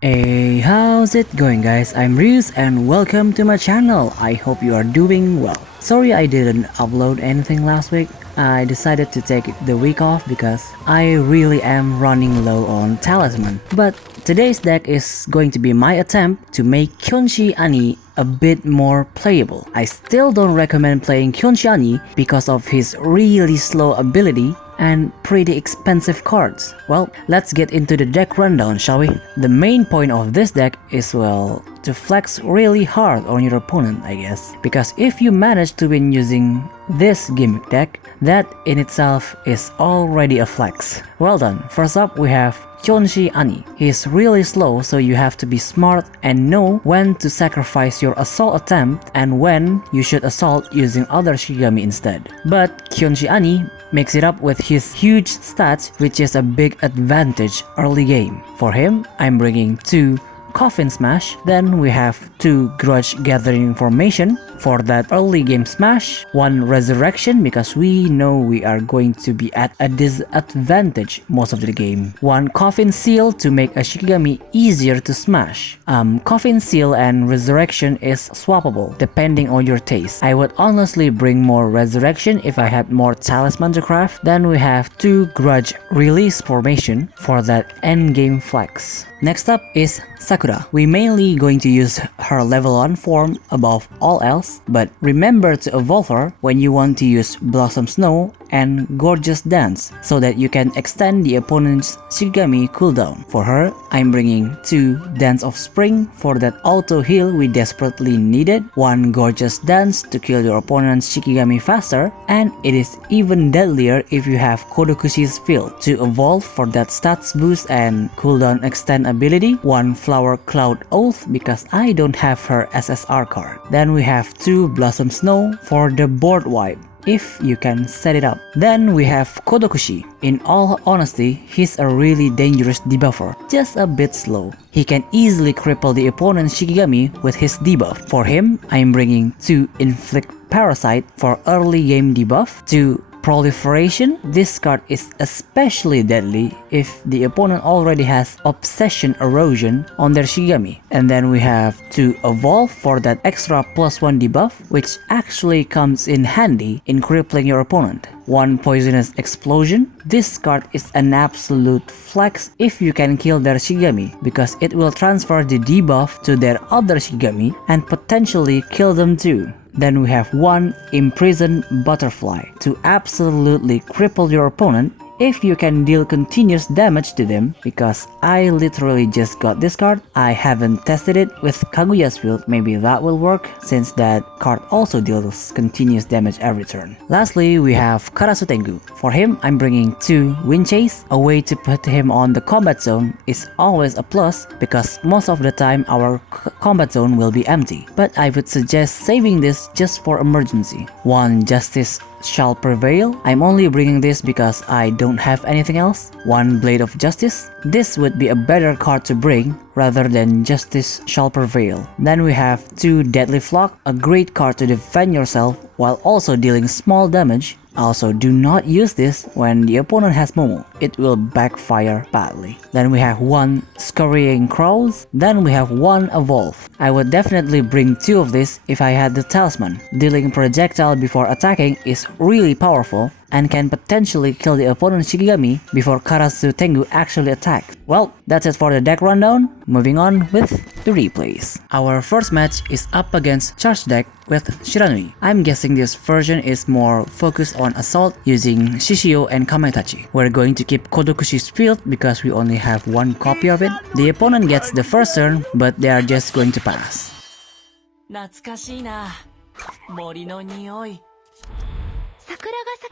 Hey, how's it going guys? I'm Ryus and welcome to my channel. I hope you are doing well. Sorry I didn't upload anything last week. I decided to take the week off because I really am running low on talisman. But today's deck is going to be my attempt to make Kyonshi Ani a bit more playable. I still don't recommend playing Kyonshi Ani because of his really slow ability and pretty expensive cards. Well, let's get into the deck rundown, shall we? The main point of this deck is, well, to flex really hard on your opponent, I guess. Because if you manage to win using this gimmick deck, that in itself is already a flex. Well done. First up, we have Kyonshi Ani. He's really slow, so you have to be smart and know when to sacrifice your assault attempt and when you should assault using other Shikigami instead. But Kyonshi Ani makes it up with his huge stats, which is a big advantage early game. For him, I'm bringing 2 Coffin Smash, then we have 2 Grudge Gathering Formation for that early game smash, 1 Resurrection because we know we are going to be at a disadvantage most of the game, 1 Coffin Seal to make a Shikigami easier to smash. Coffin Seal and Resurrection is swappable depending on your taste. I would honestly bring more Resurrection if I had more Talisman to craft. Then we have 2 Grudge Release Formation for that endgame flex. Next up is Sakura. We mainly going to use her level 1 form above all else, but remember to evolve her when you want to use Blossom Snow and Gorgeous Dance so that you can extend the opponent's Shikigami cooldown. For her, I'm bringing 2 Dance of Spring for that auto heal we desperately needed, 1 Gorgeous Dance to kill your opponent's Shikigami faster, and it is even deadlier if you have Kodokushi's Field to evolve for that stats boost and cooldown extend ability, 1 Flower Cloud Oath because I don't have her SSR card. Then we have 2 Blossom Snow for the board wipe if you can set it up. Then we have Kodokushi. In all honesty, he's a really dangerous debuffer, just a bit slow. He can easily cripple the opponent's Shikigami with his debuff. For him, I'm bringing 2 Inflict Parasite for early game debuff, 2 Proliferation. This card is especially deadly if the opponent already has Obsession Erosion on their Shikigami. And then we have 2 Evolve for that extra +1 debuff, which actually comes in handy in crippling your opponent. 1 Poisonous Explosion. This card is an absolute flex if you can kill their Shikigami because it will transfer the debuff to their other Shikigami and potentially kill them too. Then we have 1 Imprisoned Butterfly to absolutely cripple your opponent if you can deal continuous damage to them, because I literally just got this card. I haven't tested it with Kaguya's Field, maybe that will work since that card also deals continuous damage every turn. Lastly, we have Karasu Tengu. For him, I'm bringing 2 Wind Chase. A way to put him on the combat zone is always a plus because most of the time our combat zone will be empty, but I would suggest saving this just for emergency. 1 Justice Shall Prevail. I'm only bringing this because I don't have anything else. 1 Blade of Justice. This would be a better card to bring rather than Justice Shall Prevail. Then we have 2 Deadly Flock, a great card to defend yourself while also dealing small damage. Also, do not use this when the opponent has Momo. It will backfire badly. Then we have 1 Scurrying Crows. Then we have 1 Evolve. I would definitely bring 2 of this if I had the Talisman. Dealing projectile before attacking is really powerful and can potentially kill the opponent's Shikigami before Karasu Tengu actually attacks. Well, that's it for the deck rundown. Moving on with the replays. Our first match is up against Charge deck with Shiranui. I'm guessing this version is more focused on assault using Shishio and Kamaitachi. We're going to keep Kodokushi's Field because we only have 1 copy of it. The opponent gets the first turn, but they are just going to pass.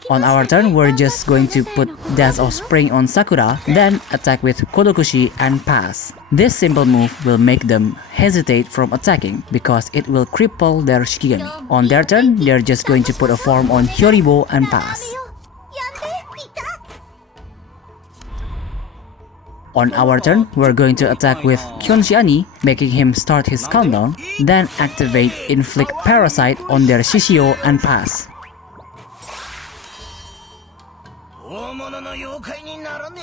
On our turn, we're just going to put Dance of Spring on Sakura, then attack with Kodokushi and pass. This simple move will make them hesitate from attacking because it will cripple their Shikigami. On their turn, they're just going to put a form on Hyoribo and pass. On our turn, we're going to attack with Kyonshi Ani, making him start his countdown, then activate Inflict Parasite on their Shishio and pass.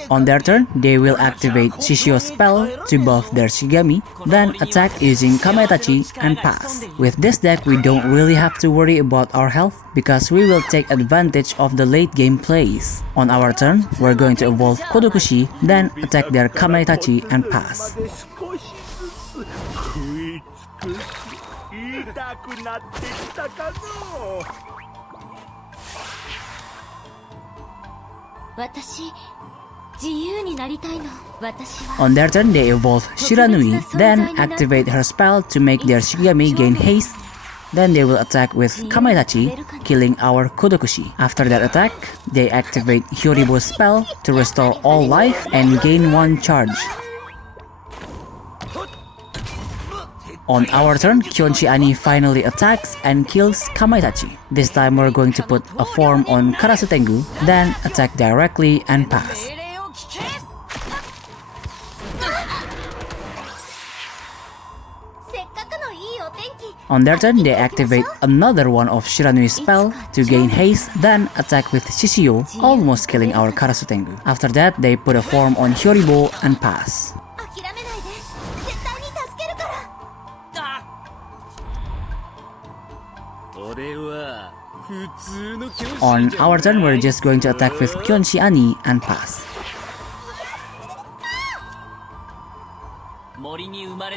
On their turn, they will activate Shishio's spell to buff their Shigami, then attack using Kamaitachi and pass. With this deck, we don't really have to worry about our health because we will take advantage of the late game plays. On our turn, we're going to evolve Kodokushi, then attack their Kamaitachi and pass. On their turn, they evolve Shiranui, then activate her spell to make their Shigami gain haste. Then they will attack with Kamaitachi, killing our Kodokushi. After that attack, they activate Hyoribo's spell to restore all life and gain 1 charge. On our turn, Kyonshi Ani finally attacks and kills Kamaitachi. This time we're going to put a form on Karasu Tengu, then attack directly and pass. On their turn, they activate another one of Shiranui's spell to gain haste, then attack with Shishio, almost killing our Karasu Tengu. After that, they put a form on Hyoribo and pass. On our turn, we're just going to attack with Kyonshi Ani and pass.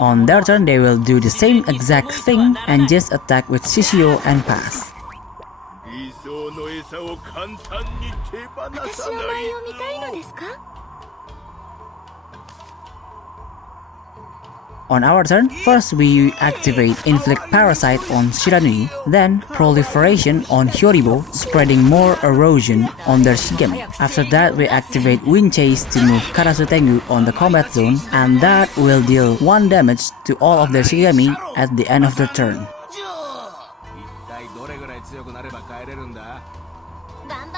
On their turn, they will do the same exact thing and just attack with Shishio and pass. On our turn, first we activate Inflict Parasite on Shiranui, then Proliferation on Hyoribo, spreading more erosion on their Shigami. After that, we activate Wind Chase to move Karasu Tengu on the combat zone, and that will deal 1 damage to all of their Shigami at the end of their turn.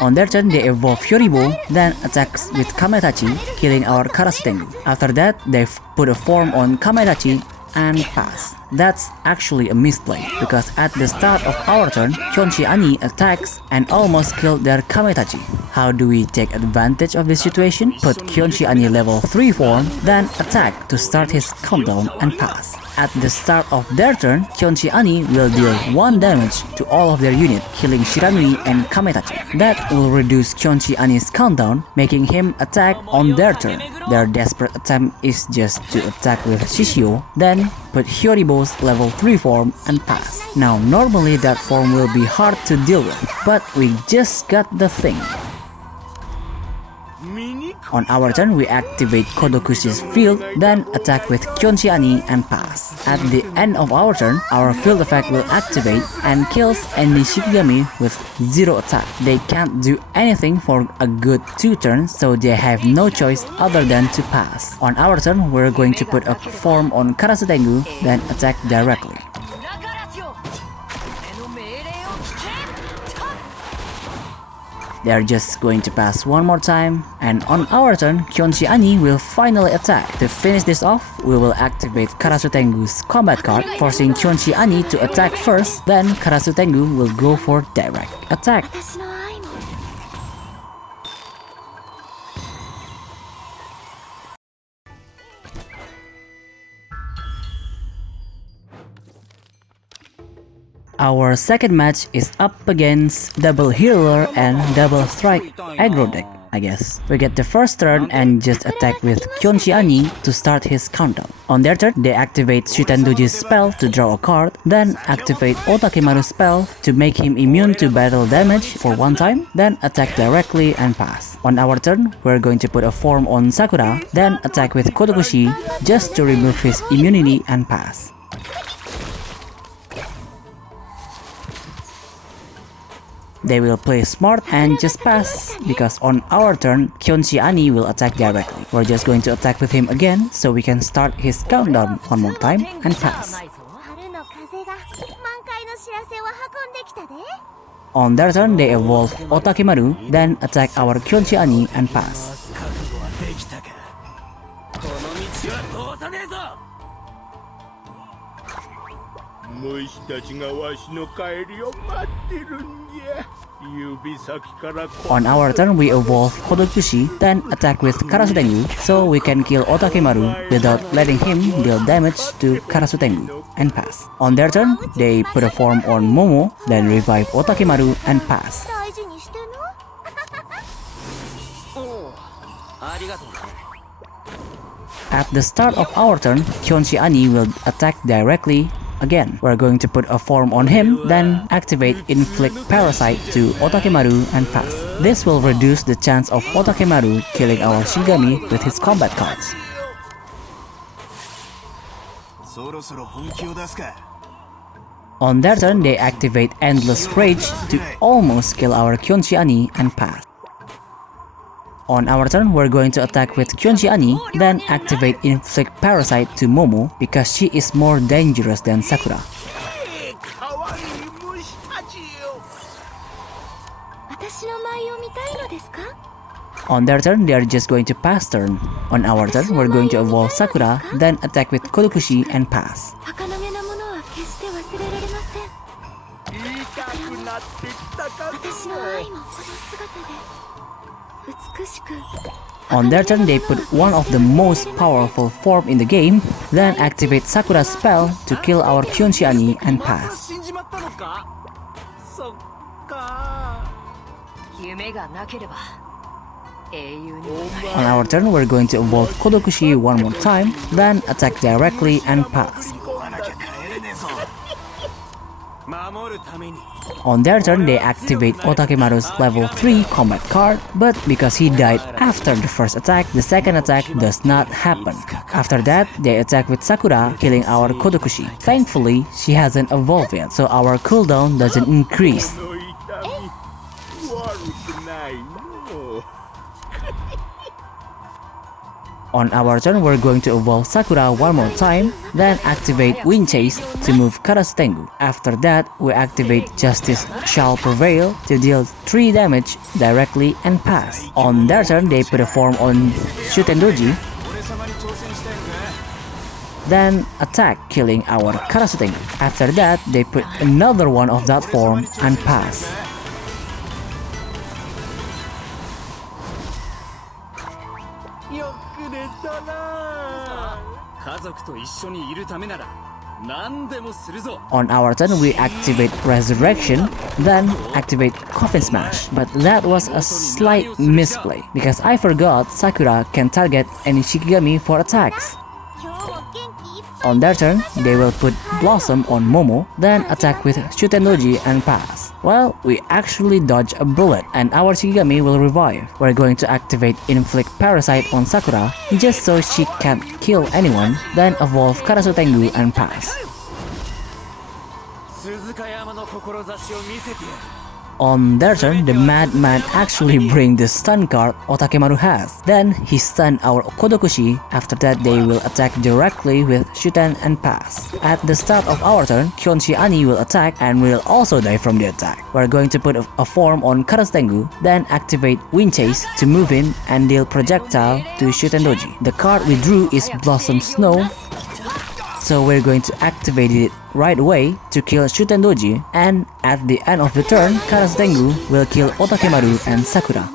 On their turn, they evolve Hyoribo, then attacks with Kamaitachi, killing our Karasu Tengu. After that, they put a form on Kamaitachi and pass. That's actually a misplay, because at the start of our turn, Kyonshi Ani attacks and almost killed their Kamaitachi. How do we take advantage of this situation? Put Kyonshi Ani level 3 form, then attack to start his countdown and pass. At the start of their turn, Kyonshi Ani will deal 1 damage to all of their unit, killing Shiranui and Kamaitachi. That will reduce Kyonshi Ani's countdown, making him attack on their turn. Their desperate attempt is just to attack with Shishio, then put Hyoribo's level 3 form and pass. Now normally that form will be hard to deal with, but we just got the thing. On our turn, we activate Kodokushi's field, then attack with Kyonshi Ani and pass. At the end of our turn, our field effect will activate and kills any Shikigami with 0 attack. They can't do anything for a good 2 turns, so they have no choice other than to pass. On our turn, we're going to put a form on Karasu Tengu, then attack directly. They're just going to pass 1 more time, and on our turn, Kyonshi Ani will finally attack. To finish this off, we will activate Karasu Tengu's combat card, forcing Kyonshi Ani to attack first, then Karasu Tengu will go for direct attack. Our second match is up against Double Healer and Double Strike Aggro deck, I guess. We get the first turn and just attack with Kyonshi Ani to start his countdown. On their turn, they activate Shutendoji's spell to draw a card, then activate Otakemaru's spell to make him immune to battle damage for 1 time, then attack directly and pass. On our turn, we're going to put a form on Sakura, then attack with Kodokushi just to remove his immunity and pass. They will play smart and just pass, because on our turn, Kyonshi Ani will attack directly. We're just going to attack with him again, so we can start his countdown 1 more time and pass. On their turn, they evolve Otakemaru, then attack our Kyonshi Ani and pass. On our turn, we evolve Kodokushi, then attack with Karasutengu, so we can kill Otakemaru without letting him deal damage to Karasutengu, and pass. On their turn, they put a form on Momo, then revive Otakemaru and pass. At the start of our turn, Kyonshi Ani will attack directly again. We're going to put a form on him, then activate Inflict Parasite to Otakemaru and pass. This will reduce the chance of Otakemaru killing our Shigami with his combat cards. On their turn, they activate Endless Rage to almost kill our Kyonshi Ani and pass. On our turn, we're going to attack with Kyonshi Ani, then activate Inflict Parasite to Momo because she is more dangerous than Sakura. On their turn, they are just going to pass turn. On our turn, we're going to evolve Sakura, then attack with Kodokushi and pass. On their turn, they put one of the most powerful form in the game, then activate Sakura's spell to kill our Kyonshi Ani and pass. On our turn, we're going to evolve Kodokushi one more time, then attack directly and pass. On their turn, they activate Otakemaru's level 3 combat card, but because he died after the first attack, the second attack does not happen. After that, they attack with Sakura, killing our Kodokushi. Thankfully, she hasn't evolved yet, so our cooldown doesn't increase. On our turn, we're going to evolve Sakura one more time, then activate Wind Chase to move Karasutengu. After that, we activate Justice Shall Prevail to deal 3 damage directly and pass. On their turn, they put a form on Shutendoji, then attack, killing our Karasutengu. After that, they put another one of that form and pass. On our turn, we activate Resurrection, then activate Coffin Smash. But that was a slight misplay, because I forgot Sakura can target any Shikigami for attacks. On their turn, they will put Blossom on Momo, then attack with Shutendoji and pass. Well, we actually dodge a bullet and our Shikigami will revive. We're going to activate Inflict Parasite on Sakura just so she can't kill anyone, then evolve Karasutengu and pass. On their turn, the Madman actually bring the stun card Otakemaru has. Then he stun our Kodokushi. After that, they will attack directly with Shuten and pass. At the start of our turn, Kyonshi Ani will attack and will also die from the attack. We're going to put a form on Karasutengu, then activate Wind Chase to move in and deal projectile to Shutendoji. The card we drew is Blossom Snow, so we're going to activate it right away to kill Shutendoji, and at the end of the turn, Karasutengu will kill Otakemaru and Sakura.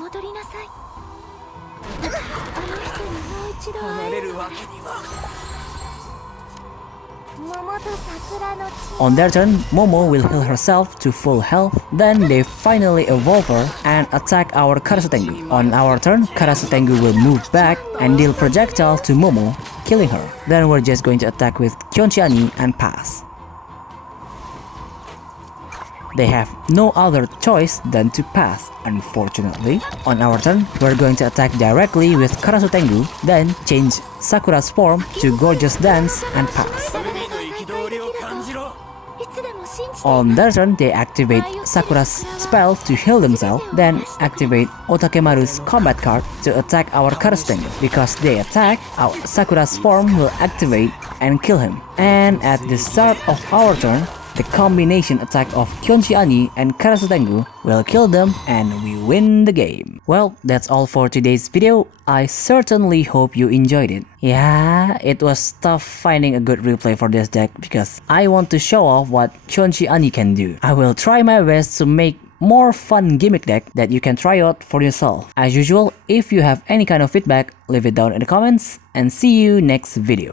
On their turn, Momo will heal herself to full health, then they finally evolve her and attack our Karasutengu. On our turn, Karasutengu will move back and deal projectile to Momo, killing her. Then we're just going to attack with Kyonshi Ani and pass. They have no other choice than to pass, unfortunately. On our turn, we're going to attack directly with Karasutengu, then change Sakura's form to Gorgeous Dance and pass. On their turn, they activate Sakura's spell to heal themselves, then activate Otakemaru's combat card to attack our Karasutengu. Because they attack, Sakura's form will activate and kill him. And at the start of our turn, the combination attack of Kyonshi Ani and Karasu Tengu will kill them and we win the game. Well, that's all for today's video. I certainly hope you enjoyed it. Yeah, it was tough finding a good replay for this deck because I want to show off what Kyonshi Ani can do. I will try my best to make more fun gimmick deck that you can try out for yourself. As usual, if you have any kind of feedback, leave it down in the comments and see you next video.